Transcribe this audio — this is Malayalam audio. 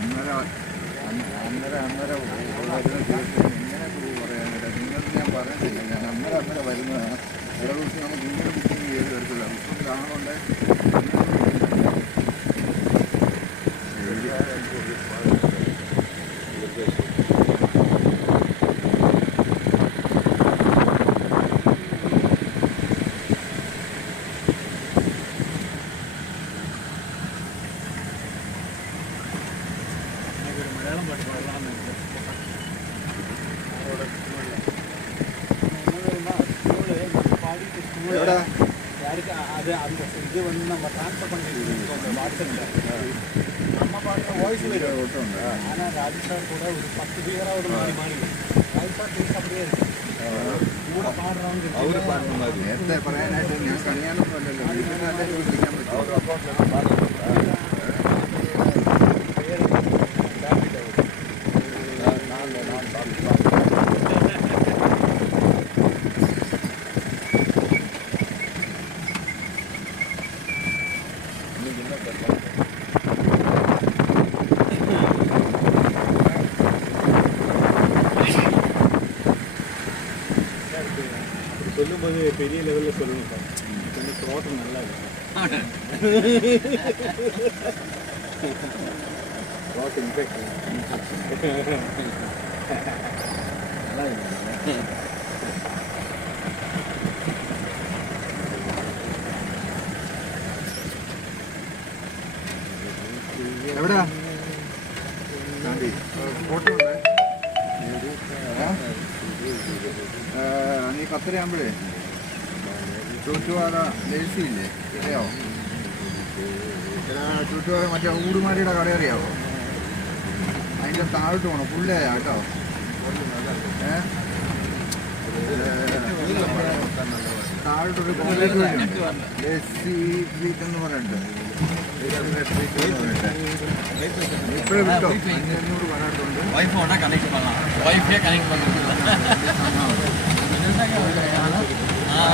അന്നേരം വരുന്ന കേസ് എങ്ങനെ പറയാനില്ല. നിങ്ങൾക്ക് ഞാൻ പറയുന്നില്ല, ഞാൻ അന്നേരം വരുന്നതാണ്. ഓരോ ദിവസം നമുക്ക് ഇങ്ങനെ ബുക്കിംഗ് ചെയ്ത് തരത്തില്ല. ബുക്കിംഗ് കാണുന്നുണ്ട്. இது வந்து நம்ம ட்ரான்ஸ்ஃபர் பண்ணிட்டு வாட்ஸ்அப்பில் நம்ம பாடுற வாய்ஸ் வரும். ஆனால் ராஜஸ்தான் கூட ஒரு 10 பேராக ஒரு மாதிரி மாறி வாய்ஸாக பேச அப்படியே இருக்கு. கூட பாடுறவங்க അവർ പാടുന്ന മാതിരി നേരത്തെ പറയാനായിട്ട് ഞാൻ കണിയാനൊന്നും അല്ലല്ലോ. വീട്ടിൽ വിളിക്കാൻ പറ്റും. சொல்லும்போது பெரிய லெவலில் சொல்லணும் சார். கொஞ்சம் த்ரோட்டம் நல்லா இருக்கும். த்ரோட் இன்ஃபெக்ஷன் நல்லா இருக்கு. എവിടെയാ ഫോട്ടോ ഉണ്ട്. നീ കത്തരയാകുമ്പോഴേ ചുറ്റുപാറ ലേസി ഇല്ലേ, അറിയാവോ? ചുറ്റുപാറ മറ്റേ ഊടുമാരിയുടെ കട അറിയാവോ? അതിൻ്റെ താഴോട്ട് പോകണം. പുള്ളിയാ കേട്ടോ. താഴോട്ടൊരു കോൺക്രീറ്റ് വഴിയുണ്ട്. ലേസി സ്ട്രീറ്റ് എന്ന് പറഞ്ഞിട്ട് ഇപ്പോഴും വിട്ടോ. 500 പറഞ്ഞിട്ടുണ്ട്. வைஃபோட கனெக்ட் பண்ணலாம். வைஃபே கனெக்ட் பண்ணுறது